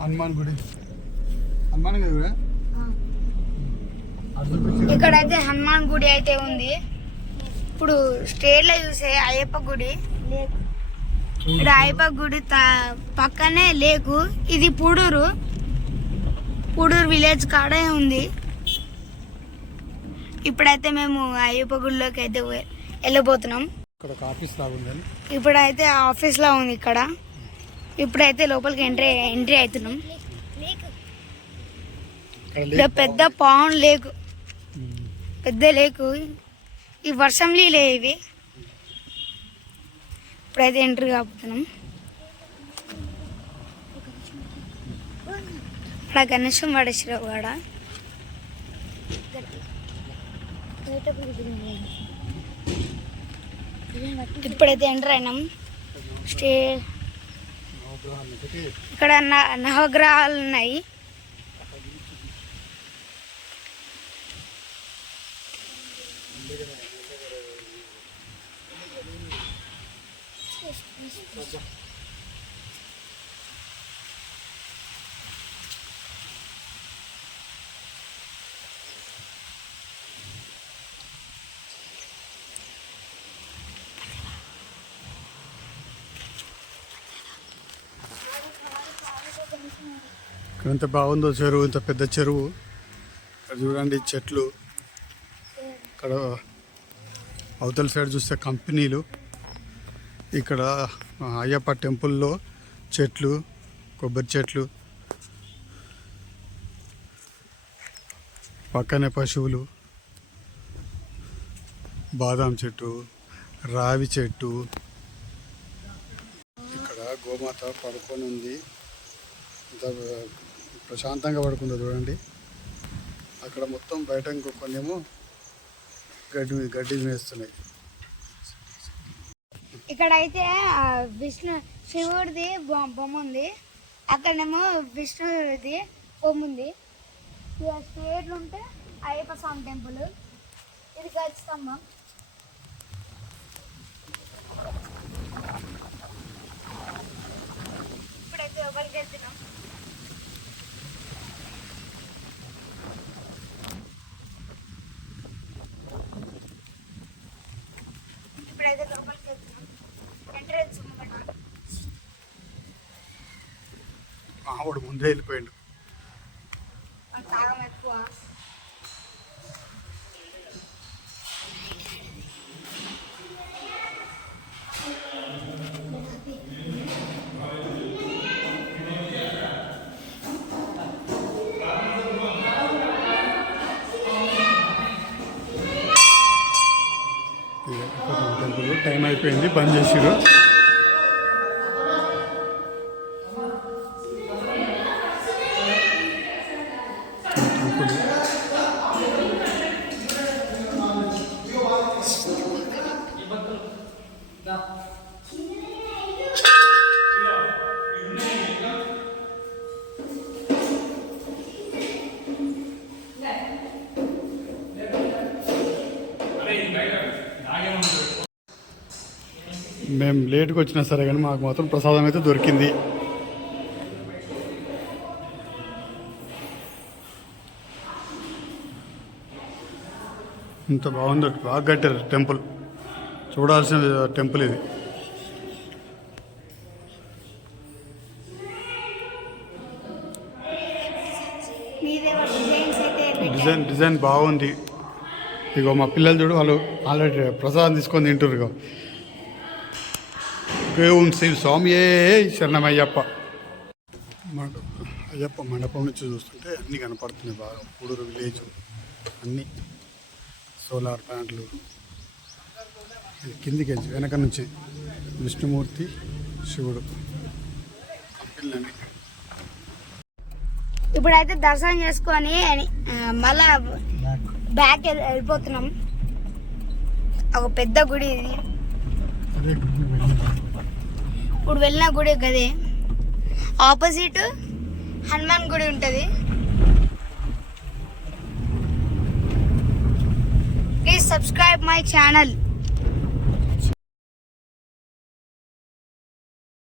హనుమాన్ గుడి హనుమాన్ గుడి ఇక్కడైతే హనుమాన్ గుడి అయితే ఉంది. ఇప్పుడు స్టేట్ లో చూసే అయ్యప్ప గుడి ఇక్కడ అయ్యప్ప గుడి పక్కనే లేకు. ఇది పూడూరు విలేజ్ కాడే ఉంది. ఇప్పుడైతే మేము అయ్యప్ప గుడిలోకి అయితే వెళ్ళబోతున్నాం. ఇప్పుడైతే ఆఫీస్ లా ఉంది ఇక్కడ. ఇప్పుడైతే లోపలికి ఎంట్రీ అవుతున్నాం. పెద్ద పాండ్ లేకు, పెద్ద లేకు. ఈ వర్షం నీళ్ళే ఇవి. ఇప్పుడైతే ఎంట్రీ కాబోతున్నాం. ఇక్కడ గణేశం పడేసారు కాడ. ఇప్పుడైతే ఎంటర్ అయినాం. ఇక్కడ నవగ్రహాలు ఉన్నాయి. ఎంత బాగుందో చెరువు, ఇంత పెద్ద చెరువు. ఇక్కడ చూడండి చెట్లు. ఇక్కడ అవతల సైడ్ చూస్తే కంపెనీలు. ఇక్కడ అయ్యప్ప టెంపుల్లో చెట్లు, కొబ్బరి చెట్లు, పక్కనే పశువులు, బాదాం చెట్టు, రావి చెట్టు. ఇక్కడ గోమాత పడుకొని ఉంది. ఇంత ప్రశాంతంగా పడుకుందో చూడండి. అక్కడ మొత్తం బయట ఇంకో కొన్నేమో గడ్డి వేస్తున్నాయి. ఇక్కడైతే శివుడిది బొమ్మ ఉంది. అక్కడనేమో విష్ణుడిది బొమ్మ ఉంది. స్టేట్లు ఉంటే అయ్యప్ప స్వామి టెంపుల్. ఇది గది స్తంభం. ఇప్పుడైతే ఎవరికి వెళ్తున్నాం. ఇప్పుడైతే లోపలికి వెళ్తున్నాం. ఎంట్రెన్స్ ఆవిడ ముందే వెళ్ళిపోయాడు. తాగం ఎక్కువ. టైం అయిపోయింది, బంద్ చేసిరు. మేము లేట్గా వచ్చినా సరే కానీ మాకు మాత్రం ప్రసాదం అయితే దొరికింది. ఇంత బాగుందో, బాగా కట్టారు టెంపుల్. చూడాల్సిన టెంపుల్ ఇది. డిజైన్ బాగుంది. ఇగో మా పిల్లలు చూడు, వాళ్ళు ఆల్రెడీ ప్రసాదం తీసుకొని తింటారు. ఇగో ఓం శ్రీ స్వామియే శరణమయ్యప్ప. అయ్యప్ప మండపం నుంచి చూస్తుంటే అన్నీ కనపడుతున్నాయి బాగా. పూడూరు విలేజ్ అన్నీ సోలార్ ప్లాంట్లు. కిందికి వెనక నుంచి విష్ణుమూర్తి, శివుడు కంపెనీలని. ఇప్పుడైతే దర్శనం చేసుకొని మళ్ళా బ్యాక్ వెళ్ళిపోతున్నాం. ఒక పెద్ద గుడి ఇది. ఇప్పుడు వెళ్ళిన గుడి గదే. ఆపోజిట్ హనుమాన్ గుడి ఉంటుంది. Please subscribe my channel.